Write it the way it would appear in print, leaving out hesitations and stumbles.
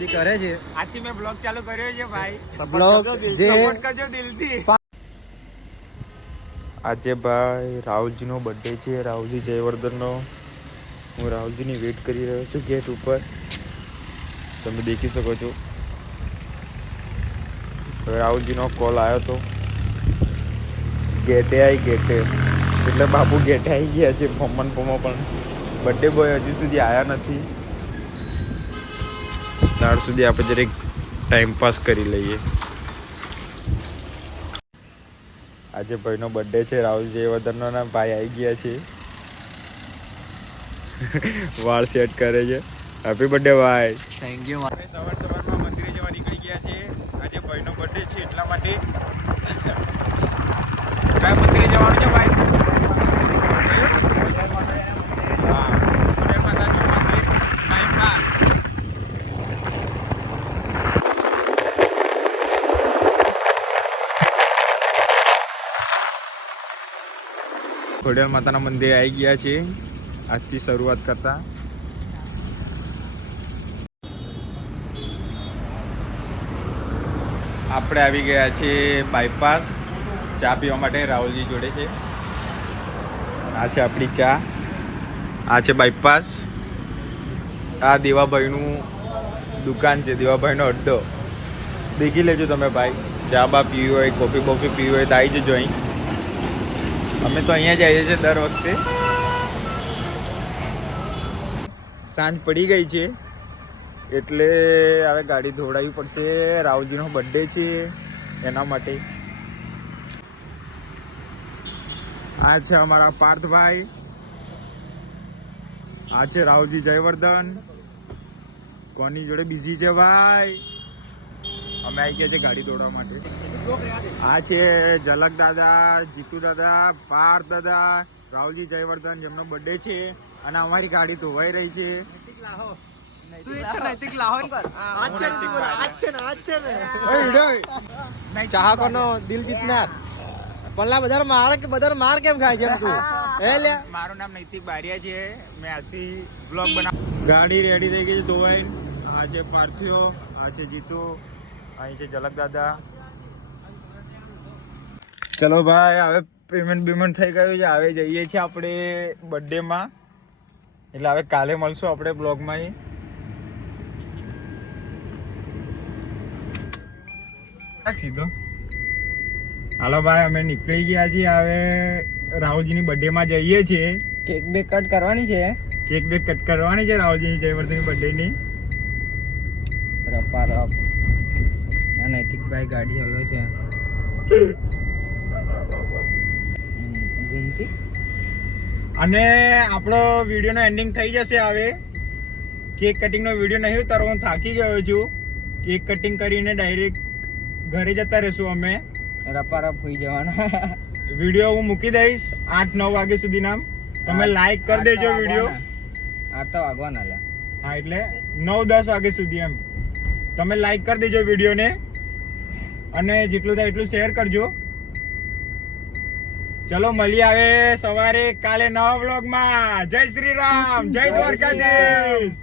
કરે છે આજથી મેં બ્લોગ ચાલુ કર્યો છે ભાઈ. બ્લોગ જે સપોર્ટ કરજો દિલથી. આજે ભાઈ રાહુલજીનો બર્થડે છે, રાહુલજી જયવર્ધનનો. હું રાહુલજીની વેઇટ કરી રહ્યો છું ગેટ ઉપર, તમે દેખી શકો છો. રાહુલજીનો કોલ આવ્યો હતો, ગેટે એટલે બાપુ ગેટે આવી ગયા છે. ફોમન ફોમો પણ બર્થડે બોય હજી સુધી આવ્યા નથી. ત્યાર સુધી આપણે જરીક ટાઈમ પાસ કરી લઈએ. આજે ભાઈનો બર્થડે છે, રાહુલ જયવર્ધનનો. ના ભાઈ આવી ગયા છે, વાળ સેટ કરે છે. હેપી બર્થડે ભાઈ. Thank you. સવારમાં મંદિરે જવા નીકળી ગયા છે. આજે ભાઈનો બર્થડે છે એટલા માટે. કયા મંદિરે જવાનું છે ભાઈ? હા, જય માતાજી મંદિર બાયપાસ. ખોડિયાર માતાના મંદિરે આવી ગયા છે આજથી શરૂઆત કરતા. આપણે આવી ગયા છે બાયપાસ ચા પીવા માટે. રાહુલજી જોડે છે. આ છે આપણી ચા. આ છે બાયપાસ. આ દેવાભાઈનું દુકાન છે, દેવાભાઈનો અડ્ડો. દેખી લેજો તમે ભાઈ. ચા બા પીવી હોય, કોફી બોફી પીવી હોય તો આવી જજો અહીં. અમે તો અહીંયા જ આવીએ છીએ દર વખતે. સાંજ પડી ગઈ છે એટલે હવે ગાડી ધોડાવવી પડશે. રાહુલજીનો બર્થડે છે એના માટે. આ છે અમારા પાર્થભાઈ. આ છે રાહુલજી જયવર્ધન. કોની જોડે બિઝી છે ભાઈ? અમે આવી ગયા છે ગાડી દોડવા માટે. આ છે ઝલક દાદા, જીતુ દાદા, પાર્થ દાદા, રાહુલજી જયવર્ધન, જેમનો બર્થડે છે. અને અમારી ગાડી ધોવાઈ રહી છે. ચાહકોનો દિલ જીતનાર. પલ્લા બધા માર કેમ ખાય છે તું? મારું નામ નૈતિક બારિયા છે. મેં આજથી બ્લોગ બનાવ. ગાડી રેડી થઈ ગઈ છે ધોવાઈ. આ છે પાર્થિયો, આ છે જીતુ, અહીં છે ઝલક દાદા. ચલો ભાઈ, હવે પેમેન્ટ થઈ ગયું છે. હવે જઈએ છીએ આપણે બર્થડે માં. એટલે હવે કાલે મળશું આપણે બ્લોગમાં. સીધો હાલો ભાઈ, અમે નીકળી ગયા છીએ. હવે રાહુલજીની બર્થડે માં જઈએ છીએ. કેક બેક કટ કરવાની છે. કેક બેક કટ કરવાની છે રાહુલજી જયવર્ધનની બર્થડે ની. રપા રપ. નૈતિકભાઈ ગાડી હલો છે. અને આપણો વિડીયોનો એન્ડિંગ થઈ જશે. હવે કેક કટિંગનો વિડીયો નહીં ઉતારો, હું થાકી ગયો છું. કેક કટિંગ કરીને ડાયરેક્ટ ઘરે જતા રહેશું અમે. રપા રપ હોઈ જવાના. વિડીયો હું મૂકી દઈશ 8-9 વાગ્યા સુધી નામ. તમે લાઈક કરી દેજો વિડીયો. 8 વાગવાના લે. હા, એટલે 9-10 વાગ્યા સુધી એમ. તમે લાઈક કરી દેજો વિડીયોને, અને જેટલું થાય એટલું શેર કરજો. ચલો મળીએ હવે સવારે કાલે નવા વ્લોગમાં. જય શ્રી રામ, જય દ્વારકાધીશ.